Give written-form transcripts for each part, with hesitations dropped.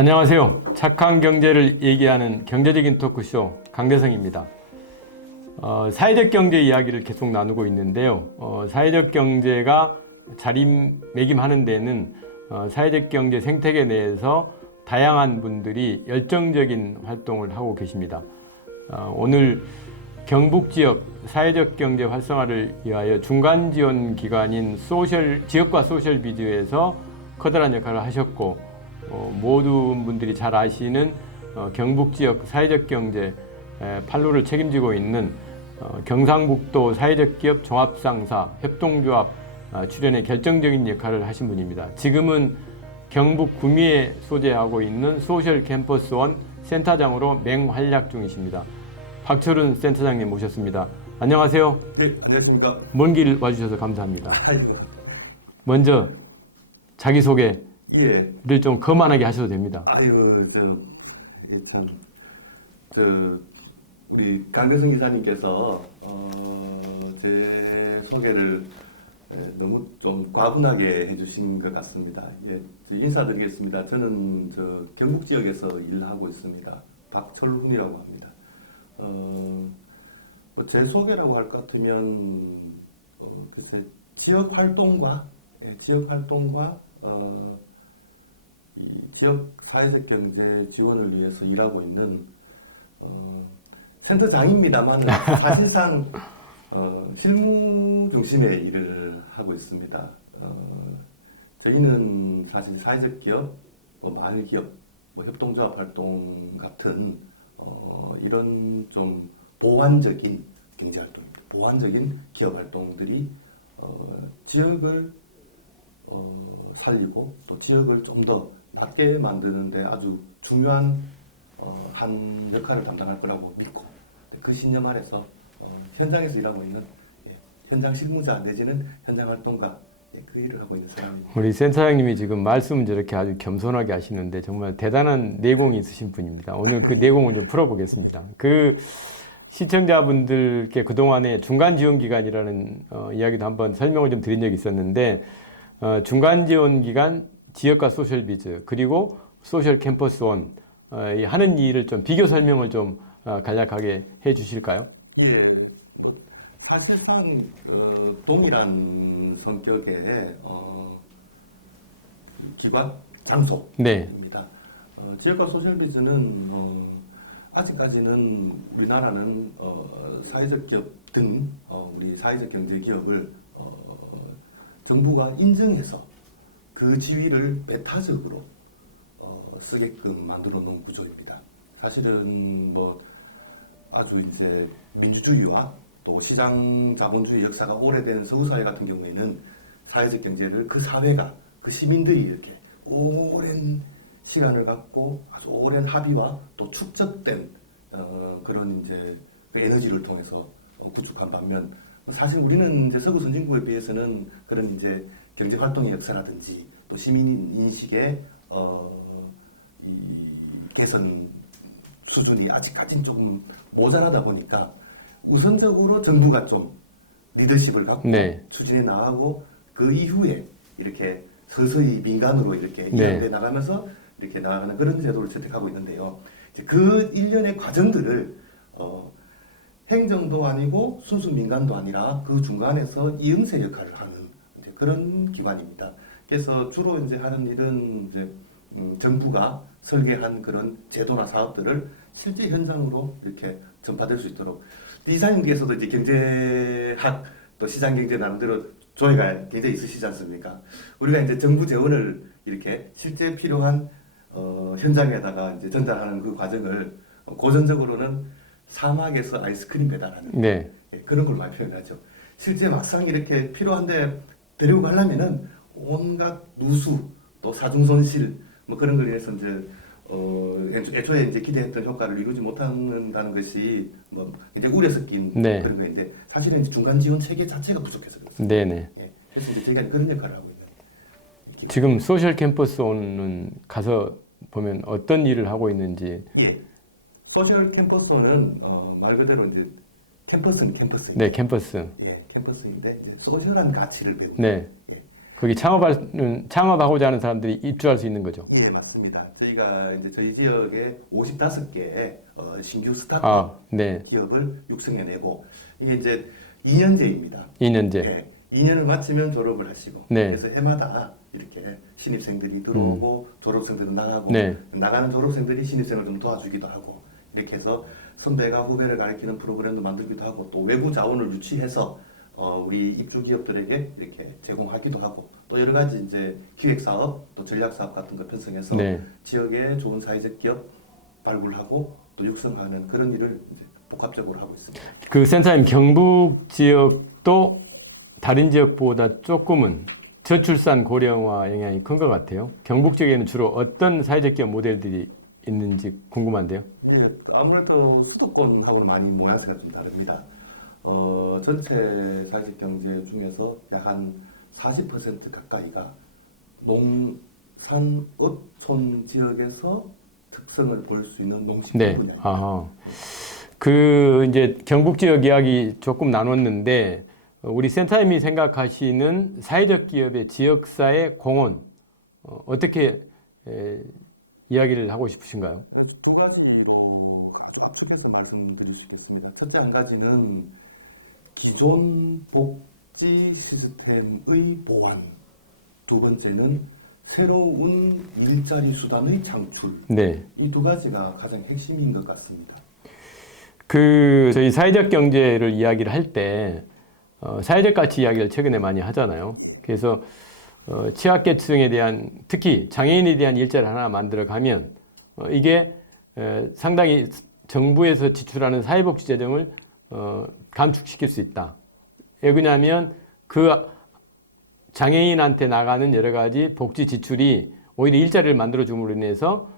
안녕하세요. 착한 경제를 얘기하는 경제적인 토크쇼 강대성입니다. 사회적 경제 이야기를 계속 나누고 있는데요. 사회적 경제가 자리매김하는 데는 사회적 경제 생태계 내에서 다양한 분들이 열정적인 활동을 하고 계십니다. 오늘 경북 지역 사회적 경제 활성화를 위하여 중간 지원 기관인 지역과 소셜비즈에서 커다란 역할을 하셨고, 모든 분들이 잘 아시는 경북 지역 사회적 경제 판로를 책임지고 있는 경상북도 사회적 기업 종합상사 협동조합 출연에 결정적인 역할을 하신 분입니다. 지금은 경북 구미에 소재하고 있는 소셜 캠퍼스 원 센터장으로 맹활약 중이십니다. 박철훈 센터장님 모셨습니다. 안녕하세요. 네, 안녕하십니까. 먼 길 와주셔서 감사합니다. 아이고. 먼저 자기소개를 예. 좀 거만하게 하셔도 됩니다. 아유, 우리 강대성 기자님께서 제 소개를 너무 좀 과분하게 해주신 것 같습니다. 예, 인사드리겠습니다. 저는 경북 지역에서 일하고 있습니다. 박철훈이라고 합니다. 제 소개라고 할 것 같으면 글쎄 지역 활동과 이 지역 사회적 경제 지원을 위해서 일하고 있는 센터장입니다만 사실상 실무 중심의 일을 하고 있습니다. 저희는 사실 사회적 기업, 마을 기업, 협동조합 활동 같은 이런 좀 보완적인 경제 활동입니다. 보완적인 기업 활동들이 지역을 살리고 또 지역을 좀 더 낫게 만드는데 아주 중요한 한 역할을 담당할 거라고 믿고, 그 신념 아래서 현장에서 일하고 있는 현장 실무자 내지는 현장 활동가, 그 일을 하고 있는 사람입니다. 우리 센터장님이 지금 말씀은 저렇게 아주 겸손하게 하시는데 정말 대단한 내공이 있으신 분입니다. 오늘 그 내공을 좀 풀어보겠습니다. 시청자분들께 그동안에 중간지원기관이라는 이야기도 한번 설명을 좀 드린 적이 있었는데, 중간지원기관, 지역과 소셜비즈, 그리고 소셜 캠퍼스 원 하는 일을 좀 비교 설명을 좀 간략하게 해 주실까요? 예, 사실상 동일한 성격의 기관, 장소입니다. 네. 지역과 소셜비즈는 아직까지는 우리나라는 사회적 기업 등 우리 사회적 경제 기업을 정부가 인정해서 그 지위를 배타적으로 쓰게끔 만들어 놓은 구조입니다. 사실은 아주 이제 민주주의와 또 시장 자본주의 역사가 오래된 서구 사회 같은 경우에는 사회적 경제를 그 사회가, 그 시민들이 이렇게 오랜 시간을 갖고 아주 오랜 합의와 또 축적된 그런 이제 에너지를 통해서 구축한 반면, 사실 우리는 이제 서구 선진국에 비해서는 그런 이제 경제 활동의 역사라든지 또 시민 인식의 이 개선 수준이 아직까지는 조금 모자라다 보니까 우선적으로 정부가 좀 리더십을 갖고 네. 추진해 나가고, 그 이후에 이렇게 서서히 민간으로 이렇게 네. 이전돼 나가면서 이렇게 나가는 그런 제도를 채택하고 있는데요. 그 일련의 과정들을 행정도 아니고 순수 민간도 아니라 그 중간에서 이음새 역할을 하는 이제 그런 기관입니다. 그래서 주로 이제 하는 일은 이제 정부가 설계한 그런 제도나 사업들을 실제 현장으로 이렇게 전파될 수 있도록, 이사님께서도 이제 경제학 또 시장경제 나름대로 조예가 굉장히 있으시지 않습니까? 우리가 이제 정부 재원을 이렇게 실제 필요한 현장에다가 이제 전달하는 그 과정을 고전적으로는 사막에서 아이스크림 배달하는, 네. 그런 걸 많이 표현하죠. 실제 막상 이렇게 필요한데 데리고 가려면은 온갖 누수 또 사중 손실 그런 걸 인해서 이제 애초에 이제 기대했던 효과를 이루지 못한다는 것이 이제 우려 섞인, 네. 그런 거인데 사실은 이제 중간 지원 체계 자체가 부족해서 그렇습니다. 네네. 그래서 이제 저희가 그런 역할을 하고 있는. 지금 소셜 캠퍼스 원은 가서 보면 어떤 일을 하고 있는지. 예. 소셜 캠퍼스는 말 그대로 이제 캠퍼스는 캠퍼스입니다. 네, 캠퍼스. 예, 캠퍼스인데 이제 소셜한 가치를 배우는. 네. 예. 거기 창업하고자 하는 사람들이 입주할 수 있는 거죠. 예, 맞습니다. 저희가 이제 저희 지역에 55개의 신규 스타트업 네. 기업을 육성해내고 이게 이제 2년제입니다. 2년제. 예, 2년을 마치면 졸업을 하시고 네. 그래서 해마다 이렇게 신입생들이 들어오고 졸업생들은 나가고 네. 나가는 졸업생들이 신입생을 좀 도와주기도 하고 이렇게 해서 선배가 후배를 가리키는 프로그램도 만들기도 하고 또 외부 자원을 유치해서 우리 입주 기업들에게 이렇게 제공하기도 하고 또 여러 가지 이제 기획 사업 또 전략 사업 같은 거 편성해서 네. 지역에 좋은 사회적 기업 발굴하고 또 육성하는 그런 일을 이제 복합적으로 하고 있습니다. 그 센터님 경북 지역도 다른 지역보다 조금은 저출산 고령화 영향이 큰 것 같아요. 경북 지역에는 주로 어떤 사회적 기업 모델들이 있는지 궁금한데요. 예, 아무래도 수도권하고는 많이 모양새가 좀 다릅니다. 전체 사회적 경제 중에서 약 한 40% 가까이가 농산 어촌 지역에서 특성을 볼 수 있는 농식품 네. 분야입니다. 아하. 그 이제 경북 지역 이야기 조금 나눴는데 우리 센터님이 생각하시는 사회적 기업의 지역사회 공헌 어떻게 이야기를 하고 싶으신가요? 두 가지로 아주 압축해서 말씀드릴 수 있겠습니다. 첫째 한 가지는 기존 복지 시스템의 보완, 두 번째는 새로운 일자리 수단의 창출. 네. 이 두 가지가 가장 핵심인 것 같습니다. 그 저희 사회적 경제를 이야기를 할 때 사회적 가치 이야기를 최근에 많이 하잖아요. 그래서 취약계층에 대한 특히 장애인에 대한 일자리 하나 만들어 가면 이게 상당히 정부에서 지출하는 사회복지 재정을 감축시킬 수 있다. 왜 그러냐면 그 장애인한테 나가는 여러 가지 복지 지출이 오히려 일자리를 만들어 줌으로 인해서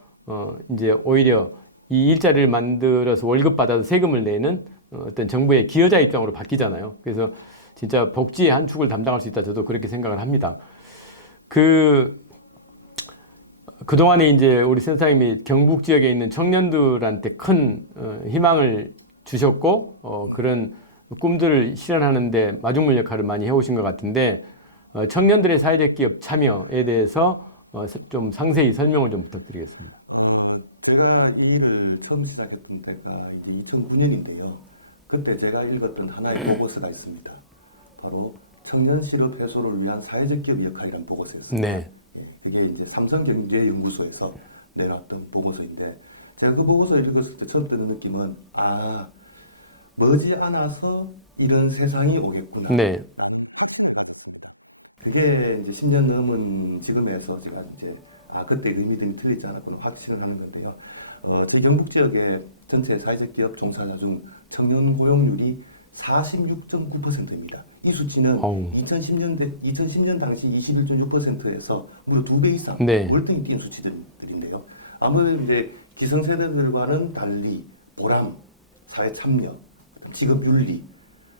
이제 오히려 이 일자리를 만들어서 월급 받아서 세금을 내는 어떤 정부의 기여자 입장으로 바뀌잖아요. 그래서 진짜 복지의 한 축을 담당할 수 있다. 저도 그렇게 생각을 합니다. 그동안에 이제 우리 센터님이 경북 지역에 있는 청년들한테 큰 희망을 주셨고 그런 꿈들을 실현하는데 마중물 역할을 많이 해오신 것 같은데 청년들의 사회적 기업 참여에 대해서 좀 상세히 설명을 좀 부탁드리겠습니다. 제가 이 일을 처음 시작했던 때가 이제 2009년인데요. 그때 제가 읽었던 하나의 보고서가 있습니다. 바로 청년 실업 해소를 위한 사회적 기업 역할이라는 보고서였습니다. 네. 이게 이제 삼성경제연구소에서 내놨던 보고서인데 제가 그 보고서를 읽었을 때 처음 드는 느낌은 머지않아서 이런 세상이 오겠구나. 네. 그게 이제 10년 넘은 지금에서 제가 이제 그때 그 믿음이 틀리지 않았구나 확신을 하는 건데요. 저희 경북 지역의 전체 사회적 기업 종사자 중 청년 고용률이 46.9%입니다. 이 수치는 2010년 당시 21.6%에서 무려 2배 이상 네. 월등히 뛴 수치들인데요. 아무래도 이제 기성세대들과는 달리 보람, 사회 참여, 직업 윤리,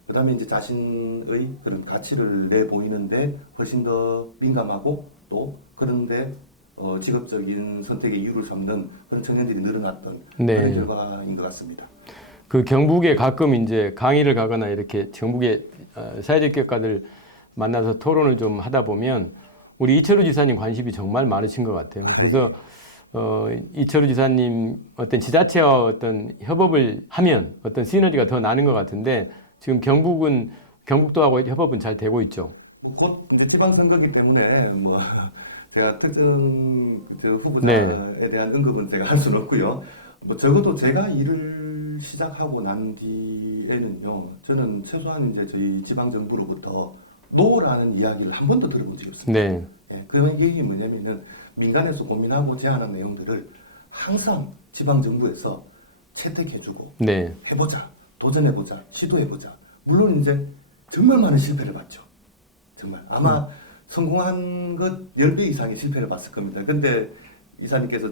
그다음에 이제 자신의 그런 가치를 내 보이는데 훨씬 더 민감하고 또 그런데 직업적인 선택의 이유를 삼는 그런 청년들이 늘어났던 네. 그런 결과인 것 같습니다. 그 경북에 가끔 이제 강의를 가거나 이렇게 경북의 사회적 기업가들 만나서 토론을 좀 하다 보면 우리 이철우 지사님 관심이 정말 많으신 것 같아요. 그래서 이철우 지사님 어떤 지자체와 어떤 협업을 하면 어떤 시너지가 더 나는 것 같은데 지금 경북도하고 협업은 잘 되고 있죠. 곧 이제 지방선거기 때문에 뭐 제가 특정 후보자에 네. 대한 언급은 제가 할 수는 없고요. 뭐 적어도 제가 일을 시작하고 난 뒤에는요, 저는 최소한 이제 저희 지방 정부로부터 노라는 이야기를 한 번도 들어본 적이 없습니다. 네. 예, 그 얘기 뭐냐면은 민간에서 고민하고 제안한 내용들을 항상 지방 정부에서 채택해주고 네. 해보자, 도전해보자, 시도해보자. 물론 이제 정말 많은 실패를 봤죠. 정말 아마 성공한 것 10배 이상의 실패를 봤을 겁니다. 근데 이사님께서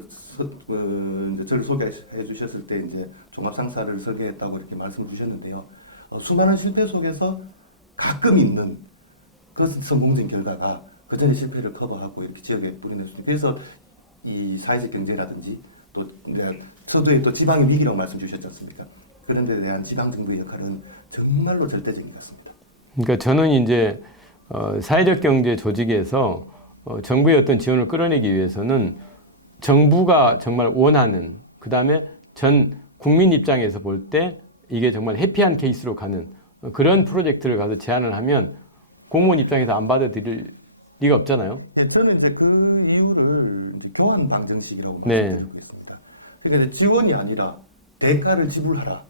저를 소개해 주셨을 때 이제 종합상사를 설계했다고 이렇게 말씀 주셨는데요. 수많은 실패 속에서 가끔 있는 그 성공적인 결과가 그 전에 실패를 커버하고 이렇게 지역에 뿌리낼 수 있는. 그래서 이 사회적 경제라든지 또 이제 서두에 또 지방의 위기라고 말씀 주셨지 않습니까? 그런 데 대한 지방 정부의 역할은 정말로 절대적인 것 같습니다. 그러니까 저는 이제 사회적 경제 조직에서 정부의 어떤 지원을 끌어내기 위해서는 정부가 정말 원하는, 그 다음에 전 국민 입장에서 볼 때 이게 정말 해피한 케이스로 가는 그런 프로젝트를 가서 제안을 하면 공무원 입장에서 안 받아들일 리가 없잖아요. 저는 이제 그 이유를 이제 교환 방정식이라고 네. 말씀드리고 있습니다. 그러니까 이제 지원이 아니라 대가를 지불하라.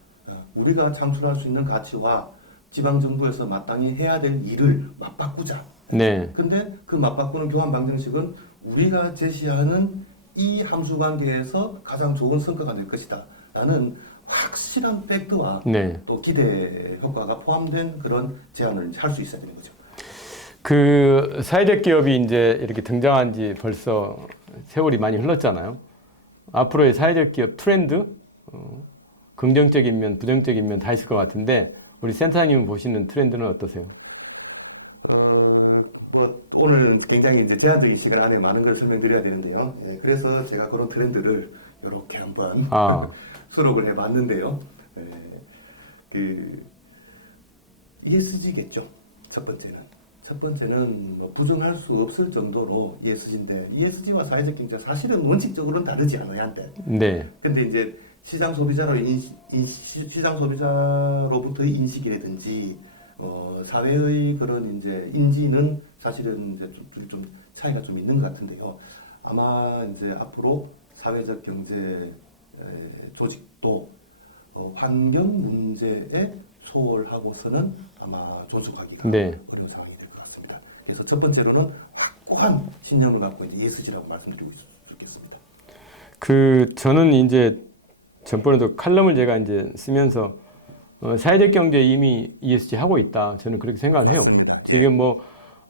우리가 창출할 수 있는 가치와 지방 정부에서 마땅히 해야 될 일을 맞바꾸자. 네. 근데 그 맞바꾸는 교환 방정식은 우리가 제시하는 이 함수 관계에서 가장 좋은 성과가 될 것이다. 라는 확실한 팩트와 네. 또 기대 효과가 포함된 그런 제안을 할 수 있어야 되는 거죠. 그 사회적 기업이 이제 이렇게 등장한 지 벌써 세월이 많이 흘렀잖아요. 앞으로의 사회적 기업 트렌드, 긍정적인 면, 부정적인 면 다 있을 것 같은데 우리 센터장님 보시는 트렌드는 어떠세요? 뭐 오늘 굉장히 이제 제한적인 시간 안에 많은 걸 설명드려야 되는데요. 예, 그래서 제가 그런 트렌드를 이렇게 한번 수록을 해봤는데요. 예, 그 ESG겠죠. 첫 번째는 뭐 부정할 수 없을 정도로 ESG인데 ESG와 사회적 경제 사실은 원칙적으로는 다르지 않아요, 한때. 네. 근데 이제 시장 소비자로부터의 인식이라든지 사회의 그런 이제 인지는 사실은 이제 좀 차이가 좀 있는 것 같은데요. 아마 이제 앞으로 사회적 경제 조직도 환경 문제에 소홀하고서는 아마 존속하기가 어려운 상황이 될 것 같습니다. 그래서 첫 번째로는 확고한 신념을 갖고 이제 ESG라고 말씀드리고 있습니다. 저는 이제 전번에도 칼럼을 제가 이제 쓰면서 사회적 경제 이미 ESG 하고 있다. 저는 그렇게 생각을 해요. 맞습니다. 지금 뭐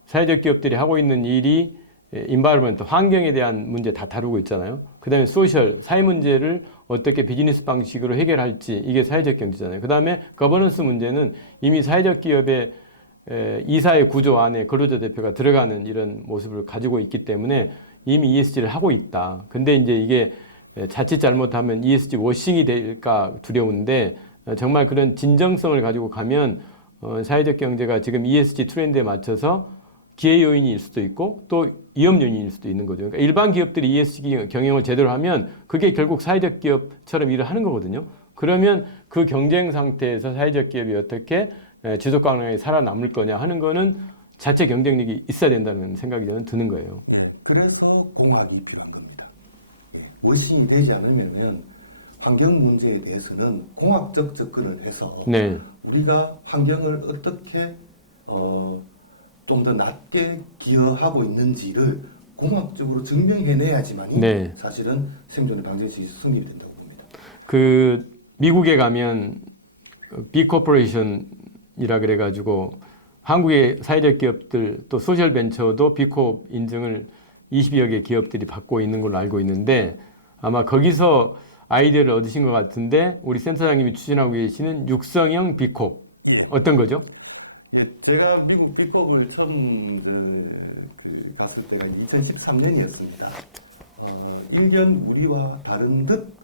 사회적 기업들이 하고 있는 일이 인바이러먼트, 환경에 대한 문제 다 다루고 있잖아요. 그다음에 소셜, 사회 문제를 어떻게 비즈니스 방식으로 해결할지 이게 사회적 경제잖아요. 그다음에 거버넌스 문제는 이미 사회적 기업의 이사의 구조 안에 근로자 대표가 들어가는 이런 모습을 가지고 있기 때문에 이미 ESG를 하고 있다. 근데 이제 이게 자칫 잘못하면 ESG 워싱이 될까 두려운데 정말 그런 진정성을 가지고 가면 사회적 경제가 지금 ESG 트렌드에 맞춰서 기회 요인일 수도 있고 또 위험 요인일 수도 있는 거죠. 그러니까 일반 기업들이 ESG 경영을 제대로 하면 그게 결국 사회적 기업처럼 일을 하는 거거든요. 그러면 그 경쟁 상태에서 사회적 기업이 어떻게 지속 가능하게 살아남을 거냐 하는 거는 자체 경쟁력이 있어야 된다는 생각이 저는 드는 거예요. 네, 그래서 공학이 필요한 겁니다. 워싱이 되지 않으면 환경 문제에 대해서는 공학적 접근을 해서 우리가 환경을 어떻게 좀 더 낮게 기여하고 있는지를 공학적으로 증명해내야지만이 사실은 생존의 방정식이 성립이 된다고 봅니다. 그 미국에 가면 B 코퍼레이션이라 그래가지고 한국의 사회적 기업들 또 소셜 벤처도 B코업 인증을 20여 개 기업들이 받고 있는 걸로 알고 있는데 아마 거기서 아이디어를 얻으신 것 같은데 우리 센터장님이 추진하고 계시는 육성형 B코업 어떤 거죠? 제가 미국 B코업을 처음 갔을 때가 2013년이었습니다. 일견 우리와 다른 듯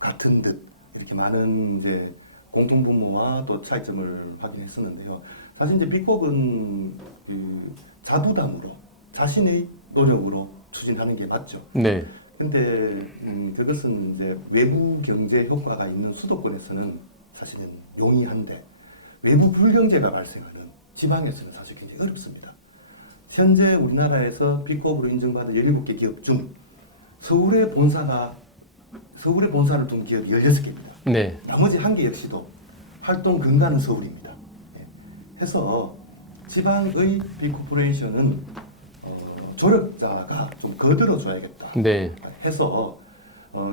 같은 듯 이렇게 많은 이제 공통분모와 또 차이점을 확인했었는데요. 사실 이제 B코업은 자부담으로 자신의 노력으로 추진하는 게 맞죠. 네. 근데 그것은 이제 외부 경제 효과가 있는 수도권에서는 사실은 용이한데 외부 불경제가 발생하는 지방에서는 사실 굉장히 어렵습니다. 현재 우리나라에서 B코업으로 인정받은 17개 기업 중 서울의 본사를 둔 기업이 16개입니다. 네. 나머지 1개 역시도 활동 근간은 서울입니다. 해서 지방의 B코퍼레이션은 조력자가 좀 거들어줘야겠다. 해서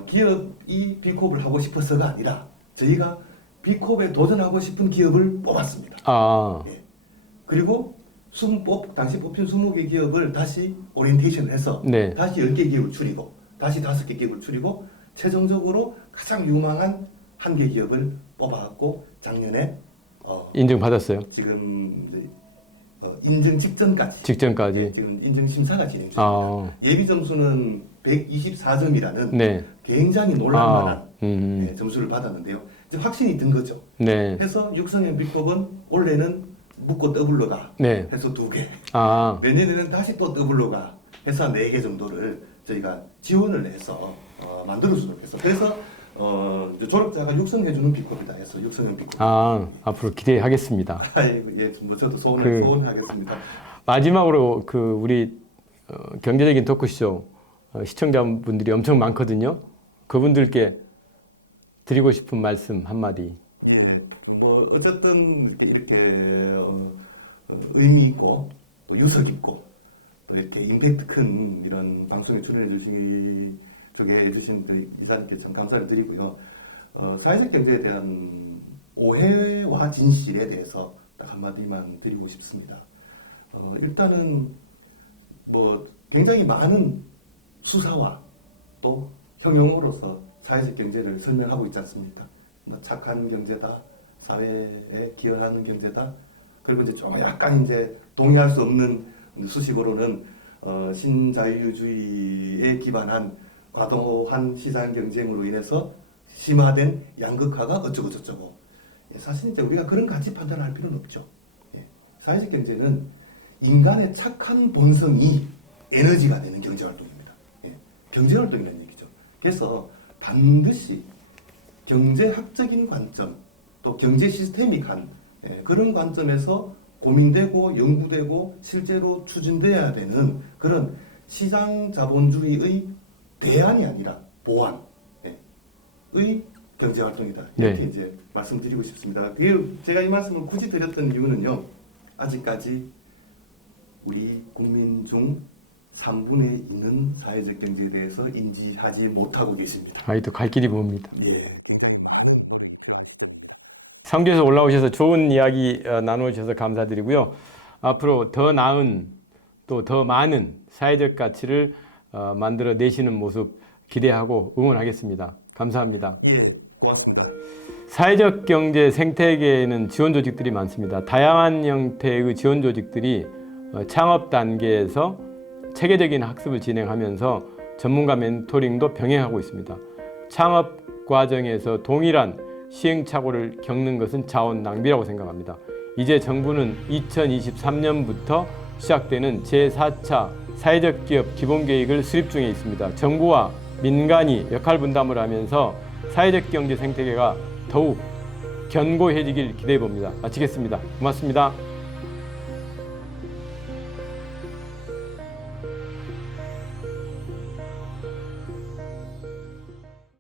기업이 B코업을 하고 싶어서가 아니라 저희가 B코업에 도전하고 싶은 기업을 뽑았습니다. 그리고 당시 뽑힌 20개 기업을 다시 오리엔테이션을 해서 다시 10개 기업을 줄이고 다시 5개 기업을 줄이고 최종적으로 가장 유망한 1개 기업을 뽑아갖고 작년에 인증받았어요. 지금 이제 인증 직전까지 지금 인증 심사가 진행 중입니다. 예비 점수는 124점이라는 굉장히 놀랄만한 점수를 받았는데요. 이제 확신이 든 거죠. 해서 육성형 B코업은 올해는 묶고 더블로가 네. 해서 2개, 아, 내년에는 다시 또 더블로가 해서 4개 정도를 저희가 지원을 해서 만들어주도록 해서 그래서 이제 졸업자가 육성해주는 비법이다 해서 육성형 비법. 앞으로 기대하겠습니다. 예, 뭐 저도 그- 소원하겠습니다. 마지막으로 우리 경제적인 토크쇼 시청자분들이 엄청 많거든요. 그분들께 드리고 싶은 말씀 한마디. 예, 뭐 어쨌든 이렇게 의미 있고 또 유서 깊고 또 이렇게 임팩트 큰 이런 방송에 출연해 주신 쪽에 해주신 이사님께 참 감사를 드리고요. 사회적 경제에 대한 오해와 진실에 대해서 딱 한마디만 드리고 싶습니다. 일단은 뭐 굉장히 많은 수사와 또 형용어로서 사회적 경제를 설명하고 있지 않습니까? 뭐 착한 경제다, 사회에 기여하는 경제다. 그리고 이제 좀 약간 이제 동의할 수 없는 수식어로는 신자유주의에 기반한 과도한 시장 경쟁으로 인해서 심화된 양극화가 어쩌고 저쩌고. 예, 사실 이제 우리가 그런 가치 판단을 할 필요는 없죠. 예, 사회적 경제는 인간의 착한 본성이 에너지가 되는 경제 활동입니다. 예, 경제 활동이라는 얘기죠. 그래서 반드시 경제학적인 관점 또 경제 시스템ik한 그런 관점에서 고민되고 연구되고 실제로 추진돼야 되는 그런 시장 자본주의의 대안이 아니라 보완의 경제 활동이다. 이렇게 네. 이제 말씀드리고 싶습니다. 그게 제가 이 말씀을 굳이 드렸던 이유는요. 아직까지 우리 국민 중 3분의 2는 사회적 경제에 대해서 인지하지 못하고 계십니다. 아이도 갈 길이 멉니다. 예. 상주에서 올라오셔서 좋은 이야기 나누셔서 감사드리고요. 앞으로 더 나은 또 더 많은 사회적 가치를 만들어 내시는 모습 기대하고 응원하겠습니다. 감사합니다. 예, 고맙습니다. 사회적 경제 생태계에는 지원 조직들이 많습니다. 다양한 형태의 지원 조직들이 창업 단계에서 체계적인 학습을 진행하면서 전문가 멘토링도 병행하고 있습니다. 창업 과정에서 동일한 시행착오를 겪는 것은 자원 낭비라고 생각합니다. 이제 정부는 2023년부터 시작되는 제4차 사회적 기업 기본계획을 수립 중에 있습니다. 정부와 민간이 역할 분담을 하면서 사회적 경제 생태계가 더욱 견고해지길 기대해 봅니다. 마치겠습니다. 고맙습니다.